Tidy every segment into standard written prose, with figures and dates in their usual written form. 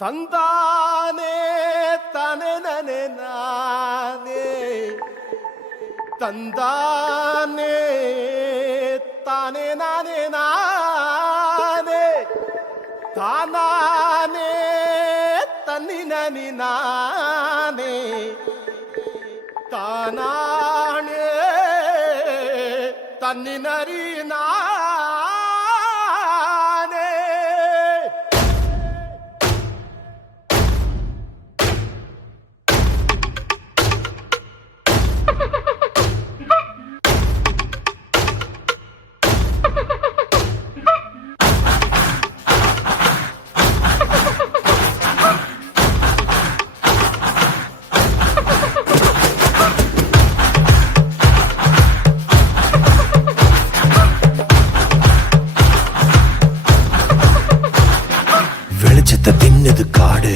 தந்தானே தனனே நானே தந்தானே தானே நானே நானே தானானே தன்னினி நானே தானானே தன்னினரி வெளிச்சத்தை தின்னது காடு,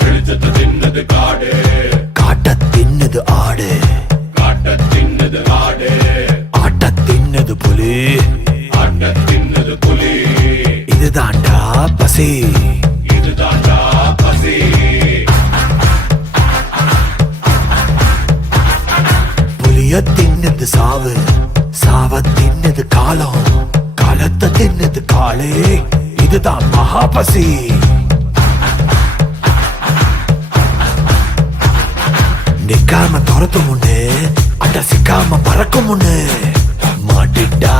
வெளிச்சத்தை தின்னது காடு, காட்ட தின்னது ஆடு, காட்ட தின்னது ஆடு, ஆட்ட தின்னது புலி, ஆட்ட தின்னது புலி. இதுதாண்டா பசி, இதுதாண்டா பசி. புலிய தின்னது சாவு, சாவ தின்னது காலம், காலத்தை தின்னது காளே, இதுதான் மகாபசி. நிக்காம துரத்தும் முன்னு, அட சிக்காம பறக்கும் முன்னு, மாட்டிட்டா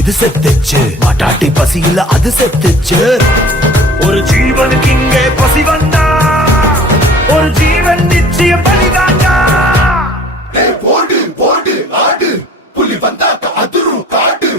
இது செத்துச்சு, மாட்டாட்டி பசியில அது செத்துச்சு. ஒரு ஜீவனுக்கு இங்கே பசி வந்தா, ஒரு ஜீவன் நிச்சய பலிதாண்டா. போடு போடு ஆடு, புலி வந்தாக்க அதிரும் காடு.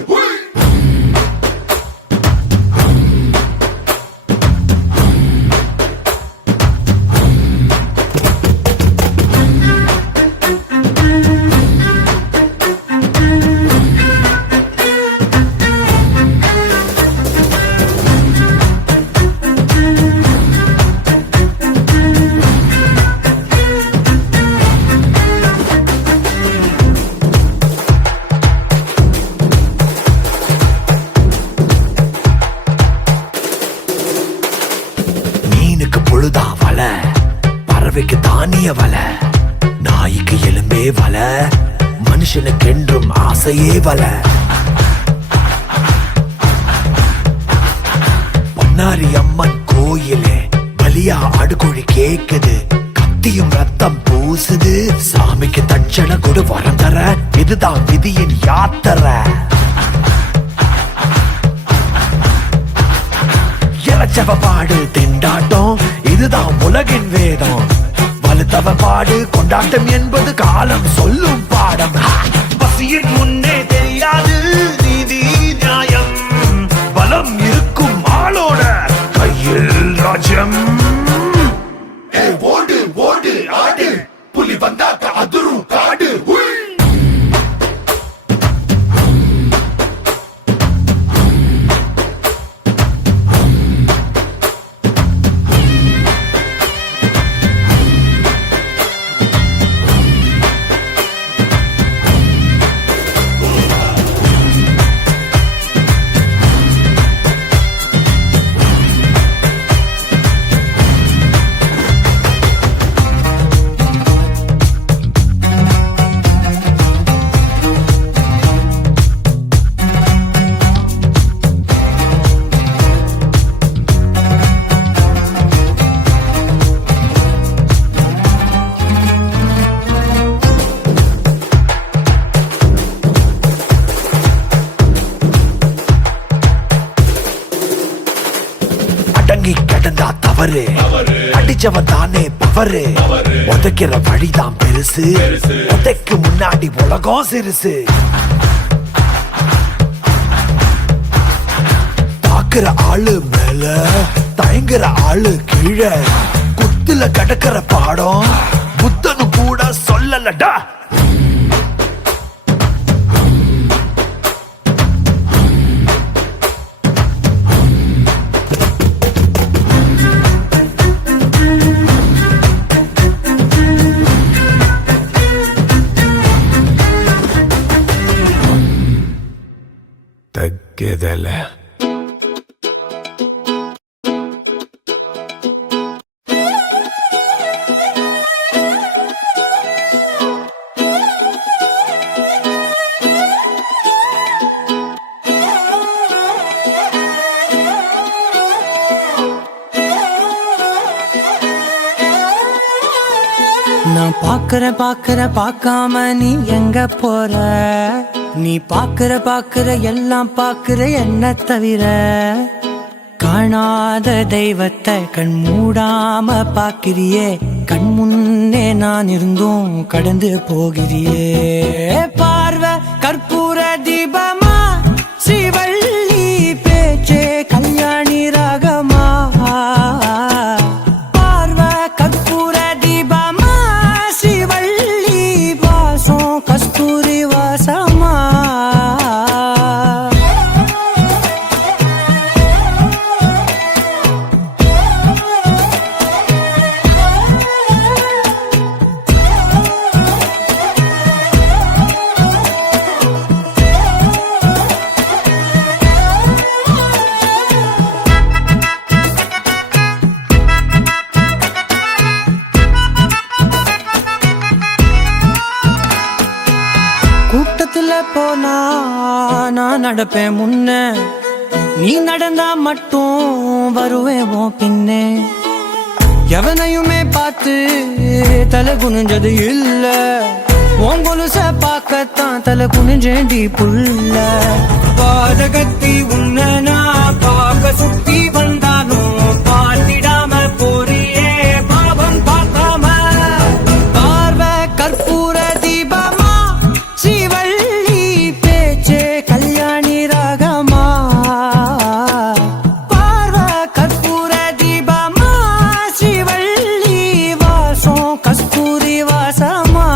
மீனுக்கு பொழுதா வல, பறவைக்கு தானிய வல, நாய்க்கு எலும்பே வல, மனுஷனுக்கு என்றும் ஆசையே வல. பொன்னாரி அம்மன் கோயிலே பலியா அடுகுழி கேக்குது, கத்தியும் ரத்தம் பூசுது, சாமிக்கு தட்சணை கொடு வரம் தர, இதுதான் விதியின் யாத்திரை. இளச்சவ பாடு திண்டாட்டம், இதுதான் உலகின் வேதம், வலுத்தவ பாடு கொண்டாட்டம் என்பது காலம் சொல்லும் பாடம். பசியின் முன்னே தெரியாது நீதி நியாயம், பலம் இருக்கும் ஆளோட கையில் ராஜ்யம். ஓடு ஓடு ஆடு, புலி வந்தாக்க அதிரும் காடு. அடங்கி கிடந்தா தவறு, அடிச்சவன் தானே பவரு, உதைக்கிற வழிதான் பெருசு, உதைக்கு முன்னாடி உலகம் சிறுசு. பாக்குற ஆளு மேல, தயங்குற ஆளு கீழே, குத்துல கிடக்கிற பாடம் புத்தனு கூட சொல்லலடா. தக்கதல நான் பார்க்காம நீ எங்க போற? நீ பார்க்கிற எல்லாம் பார்க்கிற என்ன தவிர. காணாத தெய்வத்தை கண் மூடாம பார்க்கிறியே, கண் முன்னே நான் இருந்தும் கடந்து போகிறியே. பார்வை கற்பூர தீபமா, ஸ்ரீவள்ளி பேச்சே கல்யாணி ராகமா. பார்வை கற்பூர தீபமா, ஸ்ரீவள்ளி வாசம் கஸ்தூரி வாசமா. கூட்டத்துல போனா நான் நடப்பேன் முன்ன, நீ நடந்தா மட்டும் வருவேன் உன் பின்னே. எவனையுமே பார்த்து தலை குனிஞ்சது இல்ல, உன் கொலுச பார்க்கத்தான் தலை குனிஞ்சேண்டி புள்ள. பாதகத்தி உன்ன நான் பார்க்க சுத்தி வந்தாலும் பார்த்திடாம போறியே பாவம் பார்க்காம. பார்வை கற்பூர தீபமா, ஸ்ரீவள்ளி பேச்சே கல்யாணி ராகமா. பார்வை கற்பூர தீபமா, ஸ்ரீவள்ளி வாசம் கஸ்தூரி வாசமா.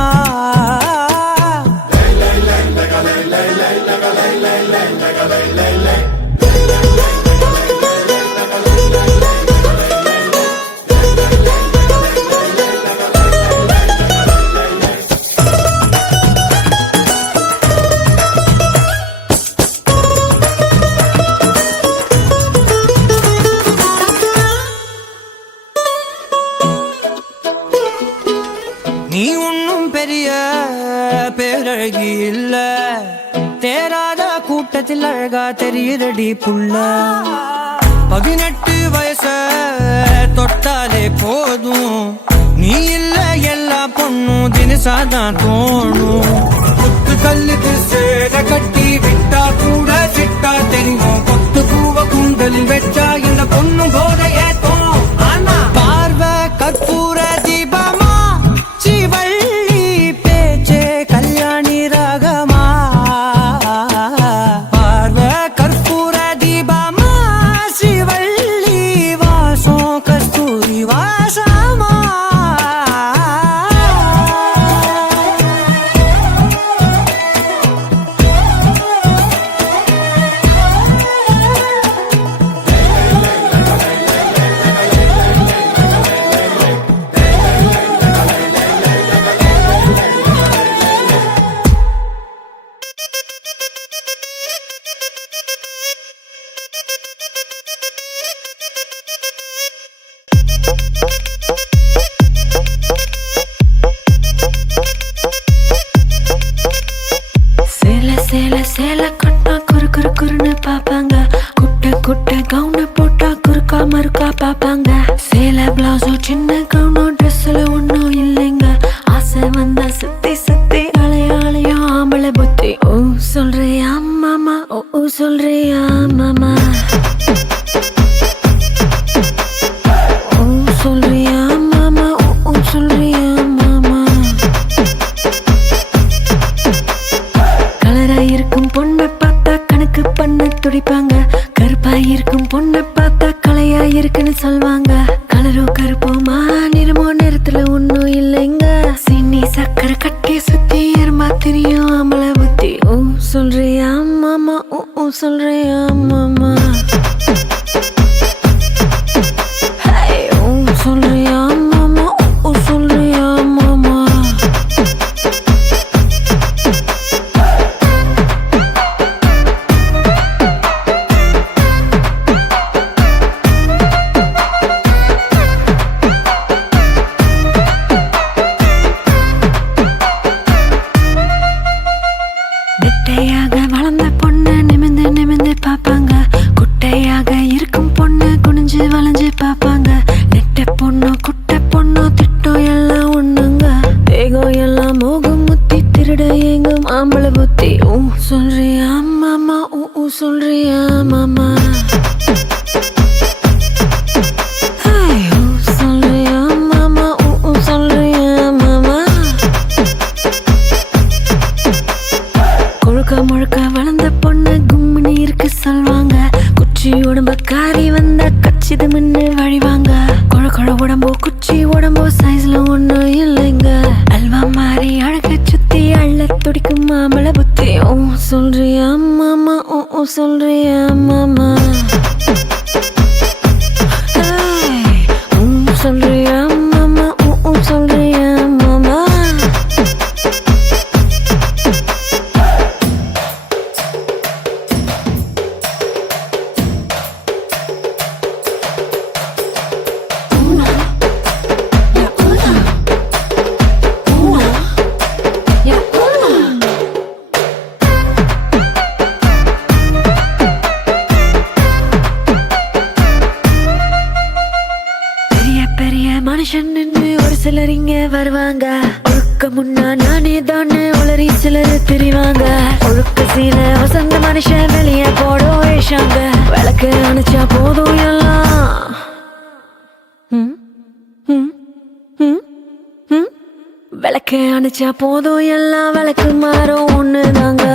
நீ ஒன்னும் பெரிய பேரழகி இல்ல, தேராத கூட்டத்தில் அழகா தெரியுதடி புள்ள. 18 வயச தொட்டாலே போதும், நீ இல்ல எல்லா பொண்ணும் தினசாதான் தோணும். கொத்து கல்லுக்கு சேர கட்டி விட்டா கூட சிட்டா தெரியும், கொத்து பூவ குண்டலில் வச்சா இந்த பொண்ணும் போத ஏத்தோம். பார்வை கற்பூர தீபமா, ஸ்ரீவள்ளி பேச்சே கல்யாணி ராகமா. பார்வை கற்பூர தீபமா, ஸ்ரீவள்ளி வாசம் கஸ்தூரி வாசமா. சேல கட்டா குறுன்னு பாப்பாங்க, குட்ட கவுன போட்டா குறுக்கா மறுக்கா பாப்பாங்க. சேல பிளவுஸோ சின்ன கவுனோ ட்ரெஸ்ல ஒன்னும் இல்லைங்க, ஆசை வந்தா சுத்தி அலையா ஆம்பளை புத்தி. ஓ சொல்றியா மாமா, ஓ சொல்றியா மாமா, ஓ சொல்றியா மாமா, ஓ சொல்றியா மாமா. கலரா இருக்கும் பொண்ணை பார்த்தா கணக்கு பண்ண துடிப்பாங்க, கருப்பா இருக்கும் பொண்ணை பார்த்தா கலையா இருக்குன்னு சொல்வாங்க. கலரோ கருப்போமா உடம்போ குச்சி உடம்போ சைஸ்ல ஒண்ணும் இல்லைங்க அல்வா மாதிரி அழக சுத்தி அள்ள துடிக்கும் மாமள புத்தி ஓ சொல்றியா மாமா ஓ சொல்றியா மாமா சொல்றியா மாமா ஓ சொல்றியா மாமா மனுஷன் ஒரு சிலர் இங்க வருவாங்க ஒழுக்க முன்னா நானே தானே உளறி சிலர் திரிவாங்க ஒழுக்க சீல வசந்த மனுஷன் வெளியே போடோ ஏஷாங்க விளக்கு அணைச்சா போதும் எல்லாம் விளக்கு அணைச்சா போதும் எல்லாம் விளக்கு மாறும் ஒண்ணுதாங்க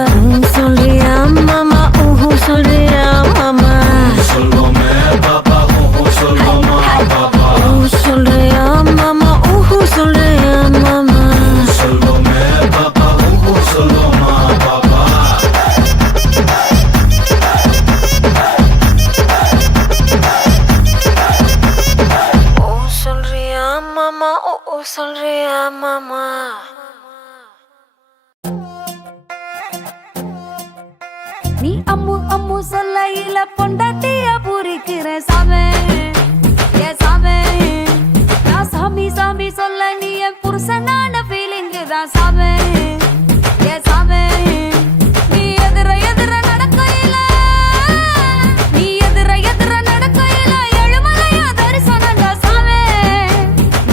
சொல்றியா மாமா ஊஹூ சொல்றியா மாமா சொல்வோமே பாப்பா சொல்வோமா பாப்பா சொல்றியா மாமா ஊஹூ சொல்றியா மாமா சொல்வோமே பாப்பா சொல்வோமா பாப்பா ஓ சொல்றியா மாமா ஓ சொல்றியா மாமா நீ அம்மு அம்மு சொல்லையில பொண்டாட்டிய பூரிக்கிற சாமே ஏ சாமே நான் சாமி சாமி சொல்ல நீ என் புருஷனான ஃபீலிங்கு தான் சாமே ஏ சாமே நீ எதிர எதிர நடக்கையில நீ எதிர எதிர நடக்கையில எழுமலையா தரிசனங்க சாமே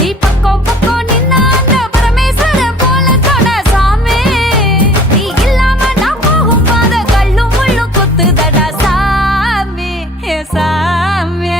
நீ பக்கம் பக்கம் நின்ன அந்த பரமேஸ்வரன் போல தொட சாமே நீ இல்லாம நான் போகும் பாத கல்லும் முள்ளும் குத்துதடா சாமி ஏ சாமி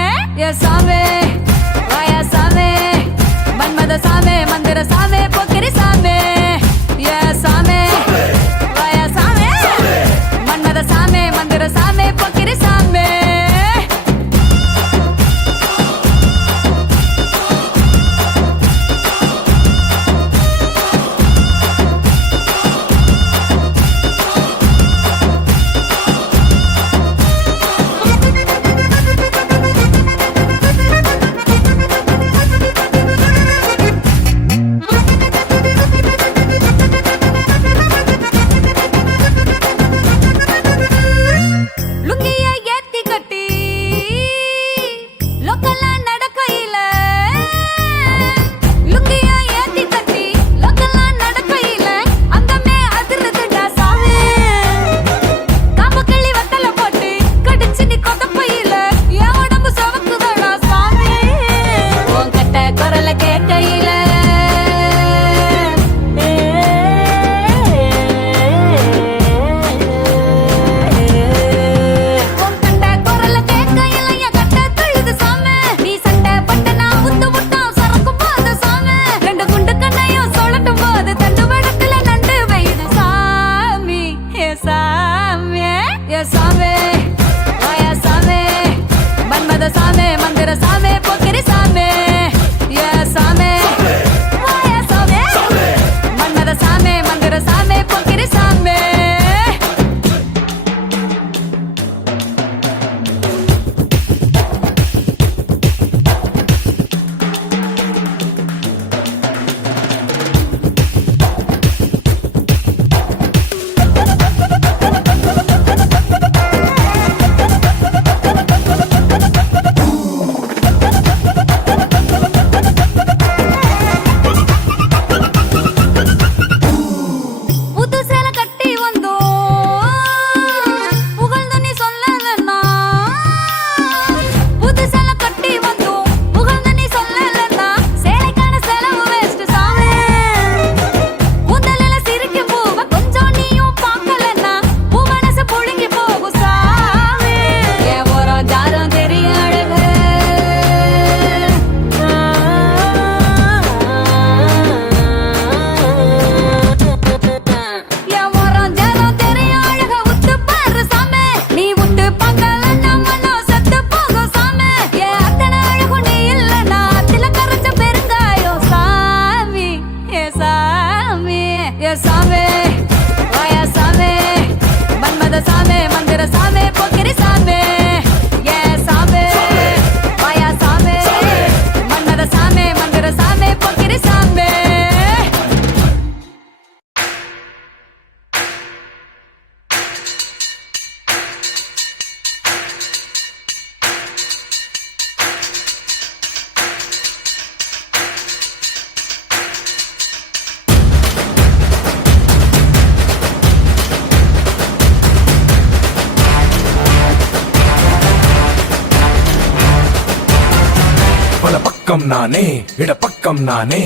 பக்கம் நானே இட பக்கம் நானே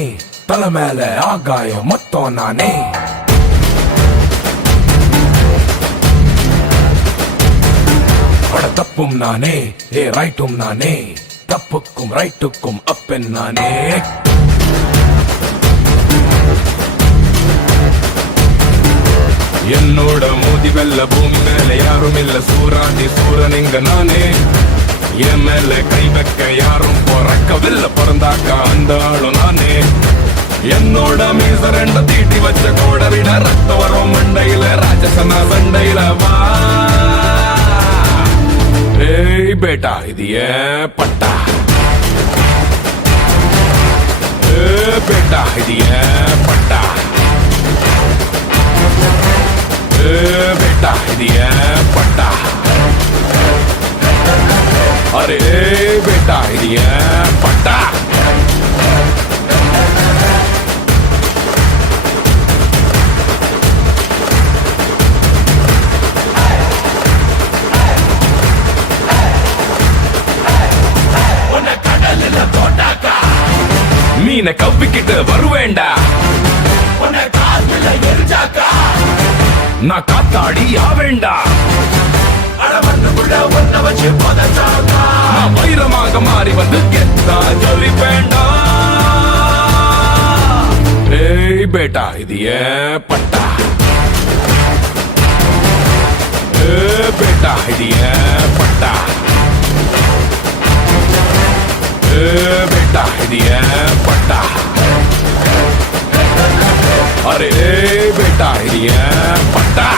தலை மேல ஆகாயம் மொத்தம் நானே பட தப்பும் நானே ரைட்டும் நானே தப்புக்கும் ரைட்டுக்கும் அப்பன் நானே என்னோட மோதி வெல்ல பூமி மேல யாரும் இல்ல சூராண்டி சூரன் இங்க நானே என் மேல கை வைக்க யாரும் பிறக்கவில்லை பிறந்தாக்கா அந்த ஆளும் நானே என்னோட மீச ரெண்ட தீட்டி வச்ச கூட விட ரத்த வரும் மண்டையில ராஜசனா சண்டையில வா ஏய் பேட்டா இது ஏன் பட்டா பேட்டா இது ஏன் பட்டா बेटा दिया पट्टा अरे बेटा दिया पट्टा மீனை கவ்விக்கிட்டு வருவேண்டா நான் காத்தாடி ஆவேண்டா நான் வைரமாக மாறி வந்து கெத்தா சொல்லி வேண்டா ஏய் பேட்டா இது ஏன் பட்டா பேட்டா இது ஏன் பட்டா பேட்டா இது ஏன் பட்டா अरे बेटा ये पट्टा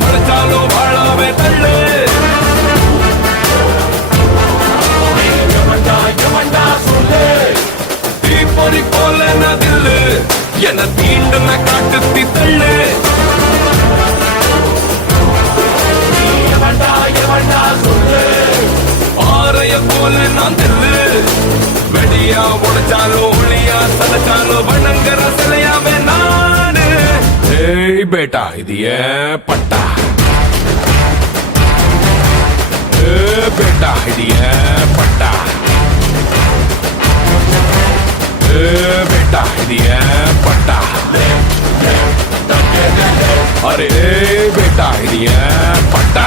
படைச்சாலும் வாழாவே தள்ளு தீப்பொறி போல நதில்லு என தீண்டுன காட்டுத்தி தள்ளு ஆரைய போல நான் தில்லு வெடியா உடைச்சாலும் ஒளியா சதைச்சாலும் வணங்குற சிலையாவே நானு ஏய் பேட்டா இது ஏன் பட்டா बेटा दिया पट्टा बेटा दिया पट्टा अरे बेटा दिया पट्टा